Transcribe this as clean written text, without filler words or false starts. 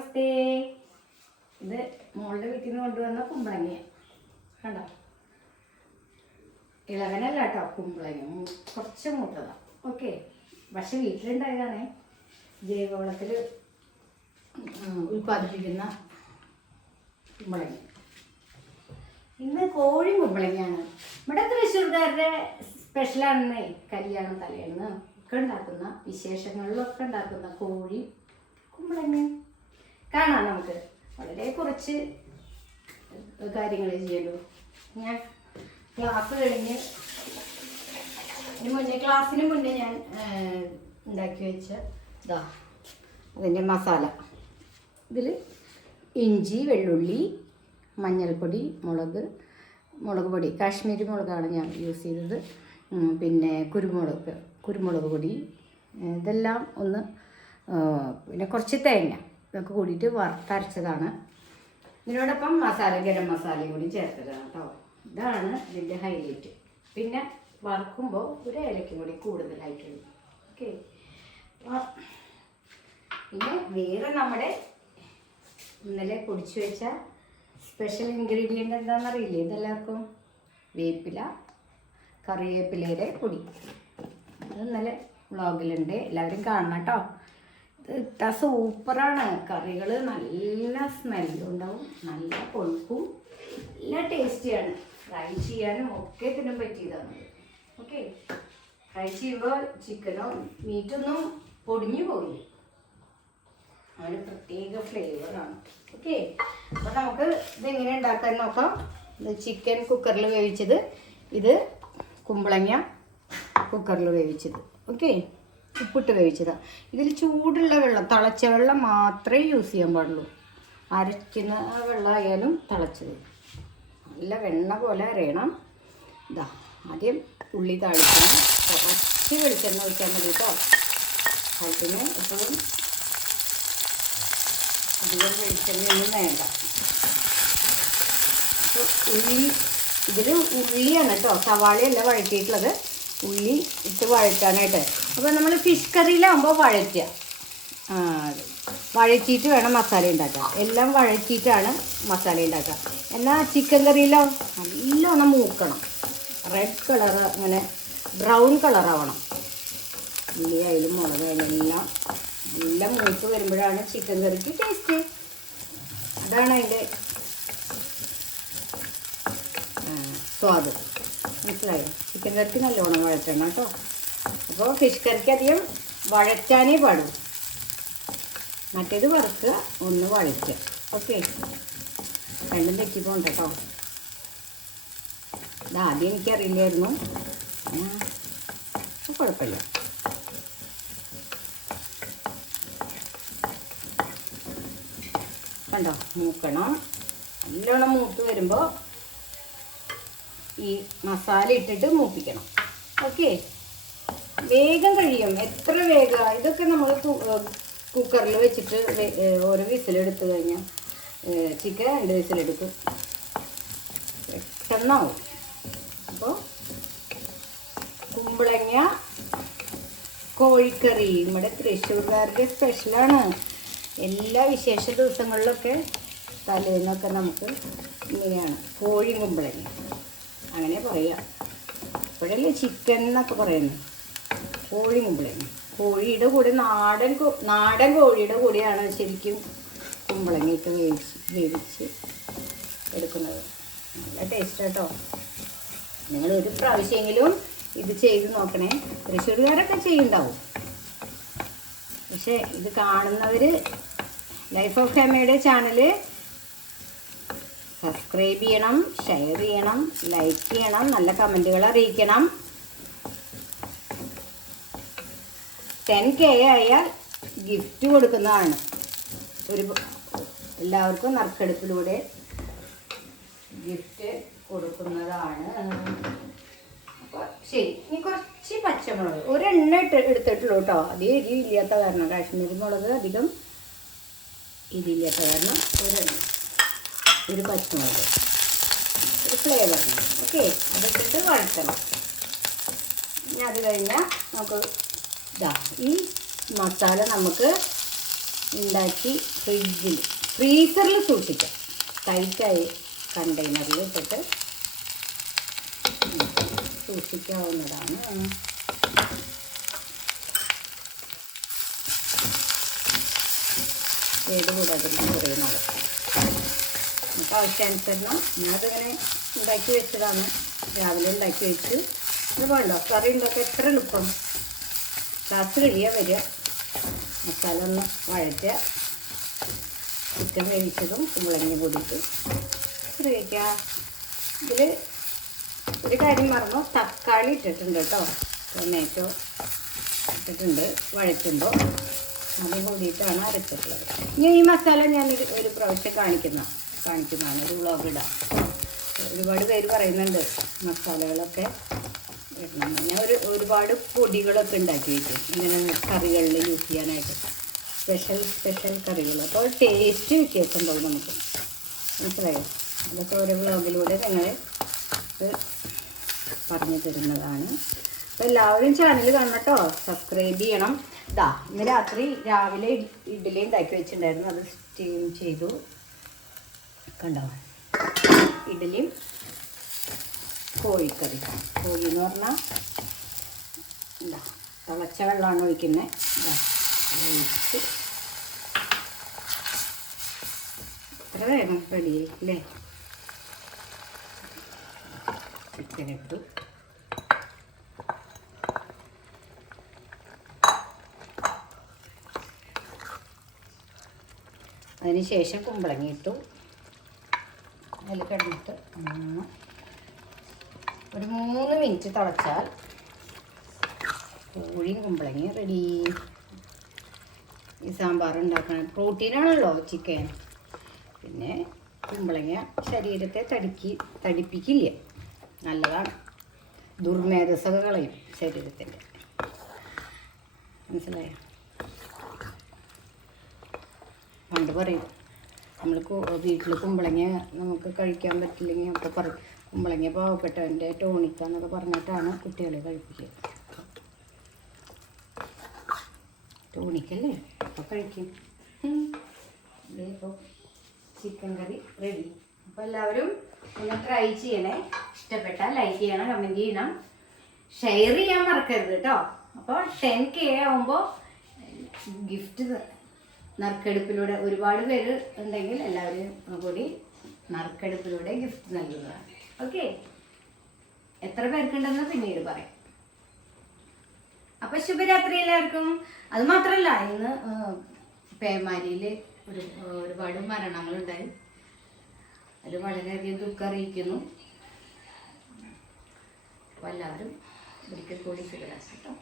നമസ്തേ. ഇത് മോളുടെ വീട്ടിൽ നിന്ന് കൊണ്ടുവന്ന കുമ്പളങ്ങ കണ്ടോ. ഇളവനല്ല കേട്ടോ, കുമ്പളങ്ങ കുറച്ച് മൂത്തതാണ്. ഓക്കെ, പക്ഷെ വീട്ടിലുണ്ടായതാണേ, ജൈവവളത്തിൽ ഉൽപ്പാദിപ്പിക്കുന്ന കുമ്പളങ്ങ. ഇന്ന് കോഴി കുമ്പളങ്ങയാണ്. ഇവിടെ തൃശ്ശൂർക്കാരുടെ സ്പെഷ്യലാണെന്നേ. കല്യാണം തലേന്ന് ഒക്കെ ഉണ്ടാക്കുന്ന, വിശേഷങ്ങളിലൊക്കെ ഉണ്ടാക്കുന്ന കോഴി കുമ്പളങ്ങ കാണാം. നമുക്ക് വളരെ കുറച്ച് കാര്യങ്ങൾ ചെയ്യുള്ളൂ. ഞാൻ ക്ലാസ് കഴിഞ്ഞ് ക്ലാസ്സിന് മുന്നേ ഞാൻ ഉണ്ടാക്കി വെച്ച ഇതാ അതിൻ്റെ മസാല. ഇതിൽ ഇഞ്ചി, വെള്ളുള്ളി, മഞ്ഞൾപ്പൊടി, മുളക് പൊടി, കാശ്മീരി മുളകാണ് ഞാൻ യൂസ് ചെയ്തത്. പിന്നെ കുരുമുളക് പൊടി, ഇതെല്ലാം ഒന്ന്, പിന്നെ കുറച്ച് തേങ്ങ, ഇതൊക്കെ കൂടിയിട്ട് വറുത്തരച്ചതാണ്. ഇതിനോടൊപ്പം ഗരം മസാലയും കൂടി ചേർത്തതാണ് കേട്ടോ. ഇതാണ് ഇതിൻ്റെ ഹൈലൈറ്റ്. പിന്നെ വറുക്കുമ്പോൾ ഒരു ഏലക്കും കൂടി കൂടുതലായിട്ടുണ്ട്. ഓക്കെ, പിന്നെ വേറെ നമ്മുടെ ഇന്നലെ പൊടിച്ചു വെച്ച സ്പെഷ്യൽ ഇൻഗ്രീഡിയൻ്റ് എന്താണെന്നറിയില്ലേ ഇതെല്ലാവർക്കും? വേപ്പില, കറിവേപ്പിലയുടെ പൊടി. അത് ഇന്നലെ വ്ളോഗിലുണ്ട്, എല്ലാവരും കാണണം കേട്ടോ. ഇത് ഇട്ട സൂപ്പറാണ്. കറികൾ നല്ല സ്മെല്ലും ഉണ്ടാവും, നല്ല കൊഴുപ്പും, നല്ല ടേസ്റ്റിയാണ്. ഫ്രൈ ചെയ്യാനും ഒക്കെ ഇതിനും പറ്റിയതാണ്. ഓക്കെ, ഫ്രൈ ചെയ്യുമ്പോൾ ചിക്കനോ മീറ്റൊന്നും പൊടിഞ്ഞു പോയി, ഒരു പ്രത്യേക ഫ്ലേവറാണ്. ഓക്കെ, അപ്പോൾ നമുക്ക് ഇതെങ്ങനെ ഉണ്ടാക്കാൻ നോക്കാം. ഇത് ചിക്കൻ കുക്കറിൽ വേവിച്ചത്, ഇത് കുമ്പളങ്ങ കുക്കറിൽ വേവിച്ചത്. ഓക്കെ, ഉപ്പിട്ട് വേവിച്ചതാണ്. ഇതിൽ ചൂടുള്ള വെള്ളം, തിളച്ച വെള്ളം മാത്രമേ യൂസ് ചെയ്യാൻ പാടുള്ളൂ. അരയ്ക്കുന്ന വെള്ളമായാലും തിളച്ചത്, നല്ല വെണ്ണ പോലെ അരയണം. ഇതാ ആദ്യം ഉള്ളി താളിക്കണം. കുറച്ച് വെളിച്ചെണ്ണ ഒഴിക്കാൻ മതി കേട്ടോ. അതിന് എപ്പോഴും അധികം വെളിച്ചെണ്ണയൊന്നും വേണ്ട. അപ്പോൾ ഇതിൽ ഉള്ളിയാണ് കേട്ടോ, സവാളയല്ല വഴറ്റിയിട്ടുള്ളത്. ഉള്ളി ഇട്ട് വഴറ്റാനായിട്ട്. അപ്പോൾ നമ്മൾ ഫിഷ് കറിയിലാകുമ്പോൾ വഴറ്റിയിട്ട് വേണം മസാല ഉണ്ടാക്കാൻ. എല്ലാം വഴറ്റിയിട്ടാണ് മസാല ഉണ്ടാക്കുക. എന്നാൽ ചിക്കൻ കറിയിലോ നല്ലോണം മൂക്കണം, റെഡ് കളർ, അങ്ങനെ ബ്രൗൺ കളറാവണം. ഉള്ളിയായാലും മുളകായാലും എല്ലാം മൂത്ത് വരുമ്പോഴാണ് ചിക്കൻ കറിക്ക് ടേസ്റ്റ്. അതാണ് അതിൻ്റെ സ്വാദ്. മനസ്സിലായോ? ചിക്കൻ കറിക്ക് നല്ലോണം വഴറ്റണം കേട്ടോ. അപ്പോൾ ഫിഷ് കറിക്ക് അധികം വഴറ്റാനേ പാടും. മറ്റേത് വറുക്കുക, ഒന്ന് വഴറ്റുക. ഓക്കെ, രണ്ടും തെറ്റി പോകണ്ട കേട്ടോ. ഇതാദ്യം എനിക്കറിയില്ലായിരുന്നു, കുഴപ്പമില്ല. കണ്ടോ, മൂക്കണം. നല്ലോണം മൂത്ത് വരുമ്പോൾ ഈ മസാല ഇട്ടിട്ട് മൂപ്പിക്കണം. ഓക്കെ, വേഗം കഴിയും. എത്ര വേഗം! ഇതൊക്കെ നമ്മൾ കുക്കറിൽ വെച്ചിട്ട് ഓരോ വിസിലെടുത്ത് കഴിഞ്ഞാൽ ചിക്കൻ 2 വിസിലെടുക്കും, പെട്ടെന്നാവും. അപ്പോൾ കുമ്പളങ്ങ കോഴിക്കറി നമ്മുടെ തൃശ്ശൂർക്കാരുടെ സ്പെഷ്യലാണ്. എല്ലാ വിശേഷ ദിവസങ്ങളിലൊക്കെ തലേന്നൊക്കെ നമുക്ക് ഇങ്ങനെയാണ് കോഴി കുമ്പളങ്ങ, അങ്ങനെ പറയുക. ഇപ്പോഴല്ലേ ചിക്കൻ എന്നൊക്കെ പറയുന്നത്. കോഴി കുമ്പളങ്ങ, കോഴിയുടെ കൂടെ നാടൻ കോഴിയുടെ കൂടെയാണ് ശരിക്കും കുമ്പളങ്ങയൊക്കെ വേവിച്ച് എടുക്കുന്നത്. നല്ല ടേസ്റ്റ് കേട്ടോ. നിങ്ങൾ ഒരു പ്രാവശ്യമെങ്കിലും ഇത് ചെയ്ത് നോക്കണേ. തൃശ്ശൂർകാരൊക്കെ ചെയ്യുന്നുണ്ടാവും, പക്ഷേ ഇത് കാണുന്നവർ ലൈഫ് ഓഫ് ഹേമയുടെ ചാനൽ സബ്സ്ക്രൈബ് ചെയ്യണം, ഷെയർ ചെയ്യണം, ലൈക്ക് ചെയ്യണം, നല്ല കമൻറ്റുകൾ അറിയിക്കണം. 10K ആയാൽ ഗിഫ്റ്റ് കൊടുക്കുന്നതാണ്. എല്ലാവർക്കും നറുക്കെടുപ്പിലൂടെ ഗിഫ്റ്റ് കൊടുക്കുന്നതാണ്. അപ്പോൾ ശരി, ഇനി കുറച്ച് പച്ചമുളക്, ഒരെണ്ണ എടുത്തിട്ടുള്ളൂ കേട്ടോ. അധികം എരിവില്ലാത്ത കാരണം, കാശ്മീരി മുളക് അധികം എരിവില്ലാത്ത കാരണം ഒരു പച്ചമുളക്, ഒരു ഫ്ലേവറിന്. ഓക്കെ, അതിട്ടിട്ട് വഴറ്റണം. ഇനി അത് കഴിഞ്ഞാൽ നമുക്ക് ഈ മസാല നമുക്ക് ഉണ്ടാക്കി ഫ്രീസറിൽ സൂക്ഷിക്കാം. ടൈറ്റായി കണ്ടെയ്നറിൽ ഇട്ടിട്ട് സൂക്ഷിക്കാവുന്നതാണ്. കൂടാതെ കുറേ നാൾ നമുക്ക് ആവശ്യാനുസരണം ഞാനതിങ്ങനെ ഉണ്ടാക്കി വെച്ചതാണ്. രാവിലെ ഉണ്ടാക്കി വെച്ച് അത് വേണ്ട കറി ഉണ്ടാക്കാൻ എത്ര എളുപ്പം. ഗ്ലാസ് കഴിയാൻ വരിക, മസാല ഒന്ന് വഴറ്റുക, ചിക്കൻ വേവിച്ചതും കുമ്പളങ്ങി കൂടിയിട്ട് കഴിക്കുക. ഇതിൽ ഒരു കാര്യം മറന്നു, തക്കാളി ഇട്ടിട്ടുണ്ട് കേട്ടോ, ടൊമാറ്റോ ഇട്ടിട്ടുണ്ട് വഴറ്റുമ്പോൾ. അതും കൂടിയിട്ടാണ് അരച്ചിട്ടുള്ളത്. ഇനി ഈ മസാല ഞാൻ ഒരു പ്രാവശ്യം കാണിക്കുന്നതാണ്, ഒരു വ്ളോഗ് ഇടാം. ഒരുപാട് പേര് പറയുന്നുണ്ട് മസാലകളൊക്കെ ഇടണം. ഞാൻ ഒരുപാട് പൊടികളൊക്കെ ഉണ്ടാക്കി വയ്ക്കും ഇങ്ങനെ കറികളിൽ യൂസ് ചെയ്യാനായിട്ട്, സ്പെഷ്യൽ കറികൾ. അപ്പോൾ ടേസ്റ്റ് വ്യത്യാസം ഉണ്ടാവും നമുക്ക്, മനസ്സിലായോ? അതൊക്കെ ഓരോ വ്ളോഗിലൂടെ ഞങ്ങൾ പറഞ്ഞു തരുന്നതാണ്. അപ്പോൾ എല്ലാവരും ചാനൽ കാണണം കേട്ടോ, സബ്സ്ക്രൈബ് ചെയ്യണം. ഇന്ന് രാവിലെ ഇഡ്ഡലി ഉണ്ടാക്കി വെച്ചിട്ടുണ്ടായിരുന്നു, അത് സ്റ്റീം ചെയ്തു. കണ്ടോ, ഇഡ്ഡലിയും കോഴിക്കറി. കോഴി എന്ന് പറഞ്ഞാൽ തിളച്ച വെള്ളമാണ് ഒഴിക്കുന്നത്. ഒഴിച്ച് എത്ര വേണം റെഡി അല്ലേ? ചിക്കൻ ഇട്ടു, അതിനുശേഷം കുമ്പളങ്ങി ഇട്ടു. അതിൽ കിടന്നിട്ട് ഒരു 3 മിനിറ്റ് തിളച്ചാൽ കോഴിയും കുമ്പളങ്ങയും റെഡി. ഈ സാമ്പാർ ഉണ്ടാക്കണം, പ്രോട്ടീനാണല്ലോ ചിക്കൻ. പിന്നെ കുമ്പളങ്ങ ശരീരത്തെ തടിപ്പിക്കില്ല, നല്ലതാണ്. ദുർമേധസ്സൊക്കെ കളയും ശരീരത്തിൻ്റെ, മനസ്സിലായോ? പണ്ട് പറയും നമ്മൾ വീട്ടിൽ കുമ്പളങ്ങ നമുക്ക് കഴിക്കാൻ പറ്റില്ലെങ്കിൽ അപ്പോൾ പറയും കുമ്പളങ്ങ പാവപ്പെട്ടവൻ്റെ ടോണിക്കാന്നൊക്കെ പറഞ്ഞിട്ടാണ് കുട്ടികളെ കഴിപ്പിക്കുക. ടോണിക്കല്ലേ, അപ്പോൾ കഴിക്കും. ഇപ്പോൾ ചിക്കൻ കറി റെഡി. അപ്പോൾ എല്ലാവരും ഒന്ന് ട്രൈ ചെയ്യണേ. ഇഷ്ടപ്പെട്ടാൽ ലൈക്ക് ചെയ്യണം, കമൻറ്റ് ചെയ്യണം, ഷെയർ ചെയ്യാൻ മറക്കരുത് കേട്ടോ. അപ്പോൾ 10K ആവുമ്പോൾ ഗിഫ്റ്റ് നറുക്കെടുപ്പിലൂടെ ഒരുപാട് പേര് ഉണ്ടെങ്കിൽ എല്ലാവരും കൂടി നറുക്കെടുപ്പിലൂടെ ഗിഫ്റ്റ് നൽകുന്നതാണ്. ഓക്കെ, എത്ര പേർക്കുണ്ടെന്ന് പിന്നീട് പറയാം. അപ്പോൾ ശുഭരാത്രി എല്ലാവർക്കും. അത് മാത്രമല്ല, ഇന്ന് പേമാരിയിൽ ഒരുപാട് മരണങ്ങളുണ്ടായി. അത് വളരെയധികം ദുഃഖം അറിയിക്കുന്നു. അപ്പോൾ എല്ലാവരും ഒരിക്കൽ കൂടി ശുഭരാത്രി കേട്ടോ.